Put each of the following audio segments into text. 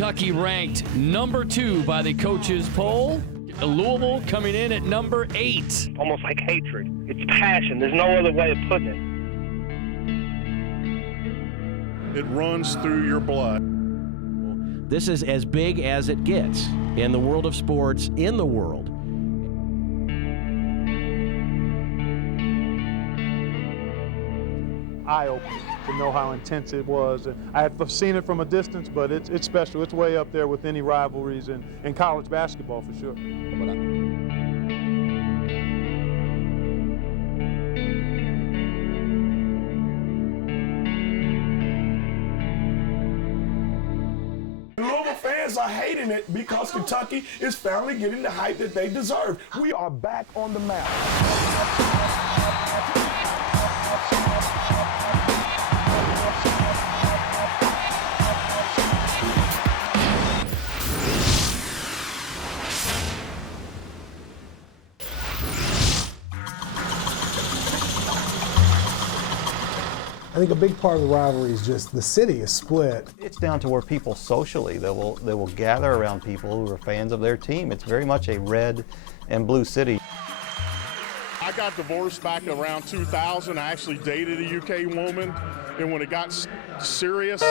Kentucky ranked number 2 by the coaches poll. Louisville coming in at number 8. Almost like hatred. It's passion. There's no other way of putting it. It runs through your blood. This is as big as it gets in the world of sports in the world. Eye-opening to know how intense it was. I had seen it from a distance, but it's special. It's way up there with any rivalries in college basketball for sure. Louisville fans are hating it because Kentucky is finally getting the hype that they deserve. We are back on the map. I think a big part of the rivalry is just the city is split. It's down to where people socially, they will gather around people who are fans of their team. It's very much a red and blue city. I got divorced back around 2000. I actually dated a UK woman, and when it got serious,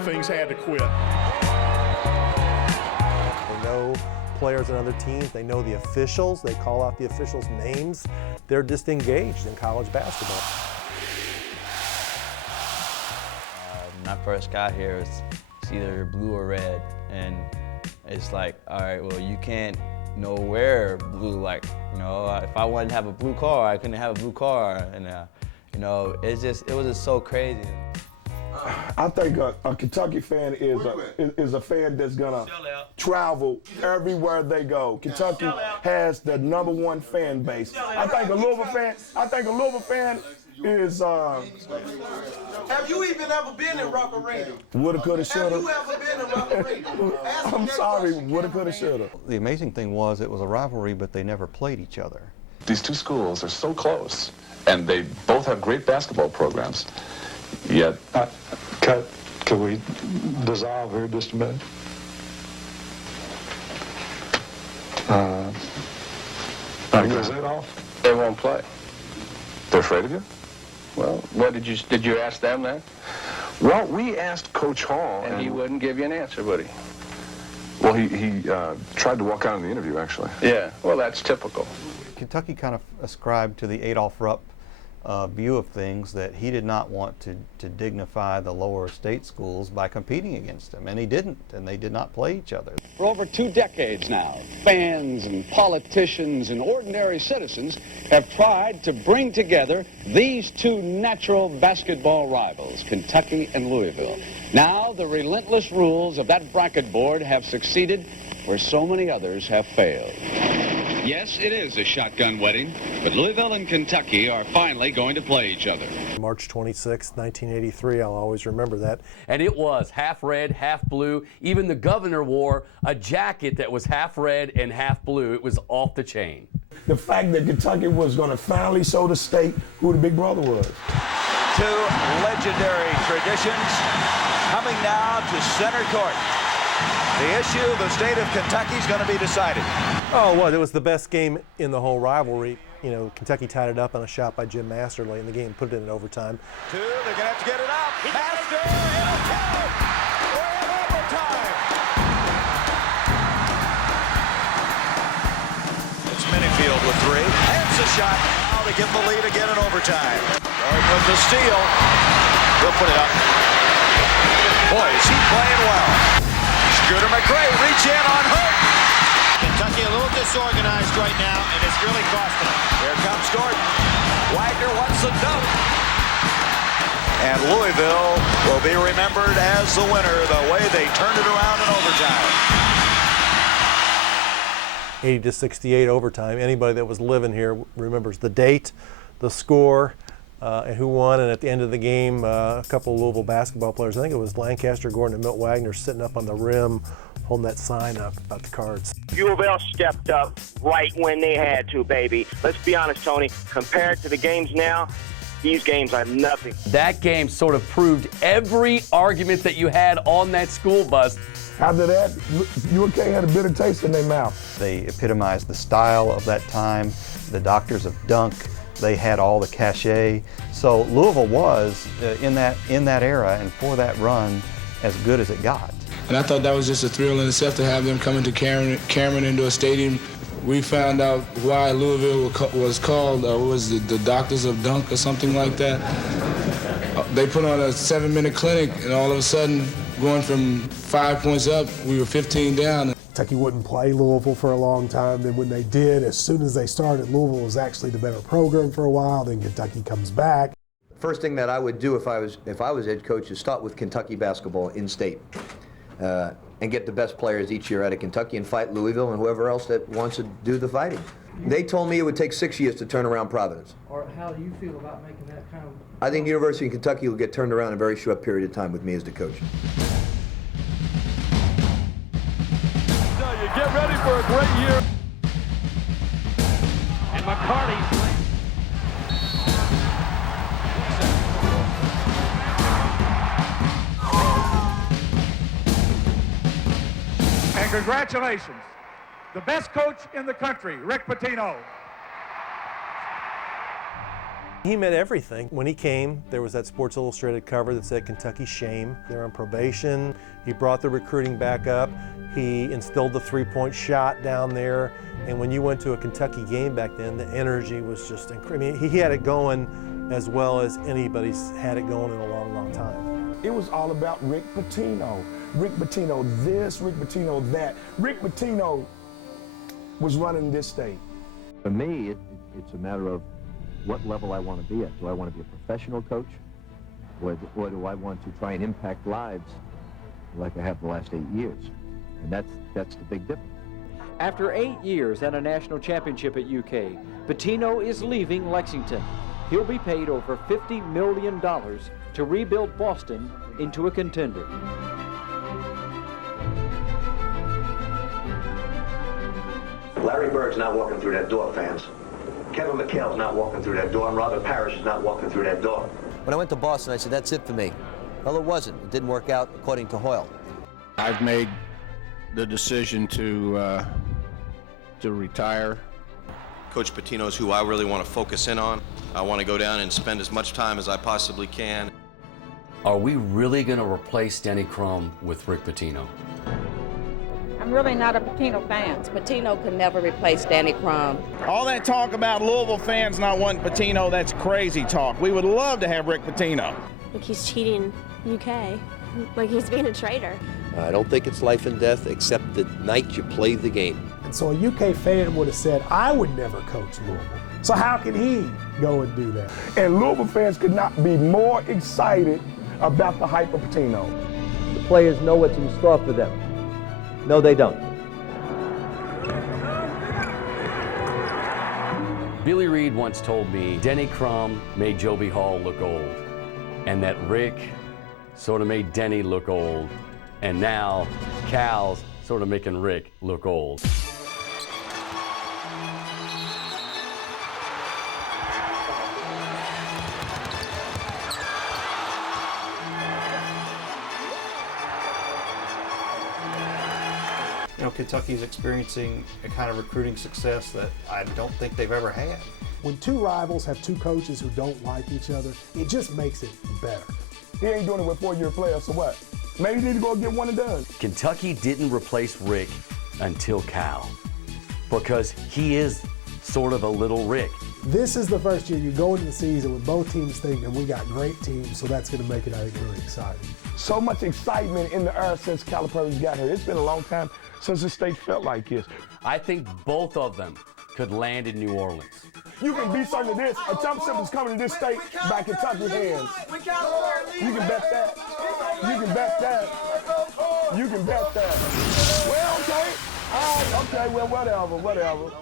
things had to quit. They know players on other teams. They know the officials. They call out the officials' names. They're just engaged in college basketball. When I first got here, it's either blue or red, and it's like, all right, well, you can't wear blue. Like, if I wanted to have a blue car, I couldn't have a blue car, and it was just so crazy. I think a Kentucky fan is a fan that's gonna travel everywhere they go. Kentucky has the #1 fan base. I think a Louisville fan is. Have you even ever been in Rupp Arena? Woulda, coulda, shoulda. Have you ever been in Rupp Arena? I'm sorry, woulda, coulda, shoulda. The amazing thing was it was a rivalry, but they never played each other. These two schools are so close, and they both have great basketball programs, yet... Can we dissolve here just a minute? Is that off? They won't play. They're afraid of you? Well, what did you ask them that? Well, we asked Coach Hall, and he wouldn't give you an answer, would he? Well, he tried to walk out in the interview, actually. Yeah, well, that's typical. Kentucky kind of ascribed to the Adolph Rupp view of things, that he did not want to dignify the lower state schools by competing against them, and he didn't, and they did not play each other. For over 2 decades now, fans and politicians and ordinary citizens have tried to bring together these two natural basketball rivals, Kentucky and Louisville. Now the relentless rules of that bracket board have succeeded where so many others have failed. Yes, it is a shotgun wedding, but Louisville and Kentucky are finally going to play each other. March 26, 1983, I'll always remember that. And it was half red, half blue. Even the governor wore a jacket that was half red and half blue. It was off the chain. The fact that Kentucky was going to finally show the state who the big brother was. 2 legendary traditions coming now to center court. The issue of the state of Kentucky is going to be decided. Oh, well, it was the best game in the whole rivalry. Kentucky tied it up on a shot by Jim Master late in the game, put it in overtime. 2, they're going to have to get it up. Master, it'll count. We're in overtime. It's Minifield with 3. Hits a shot now to get the lead again in overtime. North with the steal. He'll put it up. Boy, is he playing well. Scooter McRae, reach in on Hurt. Kentucky a little disorganized right now, and it's really costing them. Here comes Gordon. Wagner wants the dunk. And Louisville will be remembered as the winner, the way they turned it around in overtime. 80-68 overtime. Anybody that was living here remembers the date, the score, and who won. And at the end of the game, a couple of Louisville basketball players, I think it was Lancaster Gordon and Milt Wagner, sitting up on the rim holding that sign up about the cards. U of L stepped up right when they had to, baby. Let's be honest, Tony. Compared to the games now, These games are nothing. That game sort of proved every argument that you had on that school bus. After that, UK had a bitter taste in their mouth. They epitomized the style of that time, the doctors of dunk. They had all the cachet. So Louisville was, in that era and for that run, as good as it got. And I thought that was just a thrill in itself to have them come into Cameron into a stadium. We found out why Louisville was called, was it the Doctors of Dunk or something like that? They put on a 7-minute clinic, and all of a sudden, going from 5 points up, we were 15 down. Kentucky wouldn't play Louisville for a long time. Then when they did, as soon as they started, Louisville was actually the better program for a while. Then Kentucky comes back. First thing that I would do if I was head coach is start with Kentucky basketball in state. And get the best players each year out of Kentucky and fight Louisville and whoever else that wants to do the fighting. They told me it would take 6 years to turn around Providence. Or how do you feel about making that kind of... I think University of Kentucky will get turned around in a very short period of time with me as the coach. So you get ready for a great year. And McCarty. And congratulations, the best coach in the country, Rick Pitino. He meant everything. When he came, there was that Sports Illustrated cover that said Kentucky shame. They're on probation. He brought the recruiting back up. He instilled the three-point shot down there. And when you went to a Kentucky game back then, the energy was just incredible. I mean, he had it going as well as anybody's had it going in a long, long time. It was all about Rick Pitino. Rick Pitino this, Rick Pitino that. Rick Pitino was running this state. For me, it's a matter of what level I want to be at. Do I want to be a professional coach? Or do I want to try and impact lives like I have the last 8 years? And that's the big difference. After 8 years and a national championship at UK, Pitino is leaving Lexington. He'll be paid over $50 million to rebuild Boston into a contender. Larry Bird's not walking through that door, fans. Kevin McHale's not walking through that door, and Robert Parrish is not walking through that door. When I went to Boston, I said, that's it for me. Well, it wasn't. It didn't work out according to Hoyle. I've made the decision to retire. Coach Pitino's who I really want to focus in on. I want to go down and spend as much time as I possibly can. Are we really going to replace Denny Crum with Rick Pitino? I'm really not a Pitino fan. Pitino could never replace Danny Crum. All that talk about Louisville fans not wanting Pitino, that's crazy talk. We would love to have Rick Pitino. Like he's cheating UK, like he's being a traitor. I don't think it's life and death except the night you play the game. And so a UK fan would have said, I would never coach Louisville. So how can he go and do that? And Louisville fans could not be more excited about the hype of Pitino. The players know what's in store for them. No, they don't. Billy Reed once told me Denny Crum made Joby Hall look old, and that Rick sort of made Denny look old, and now Cal's sort of making Rick look old. You know, Kentucky's experiencing a kind of recruiting success that I don't think they've ever had. When two rivals have two coaches who don't like each other, it just makes it better. He ain't doing it with four-year players, so what? Maybe he need to go get one and done. Kentucky didn't replace Rick until Cal, because he is sort of a little Rick. This is the first year you go into the season with both teams thinking we got great teams, so that's going to make it, I think, really exciting. So much excitement in the air since Calipari's got here. It's been a long time since the state felt like this. I think both of them could land in New Orleans. You can be certain of this. A championship is coming to this state by Kentucky hands. You can bet that. You can bet that. You can bet that. Well, okay. All right, okay, well, whatever.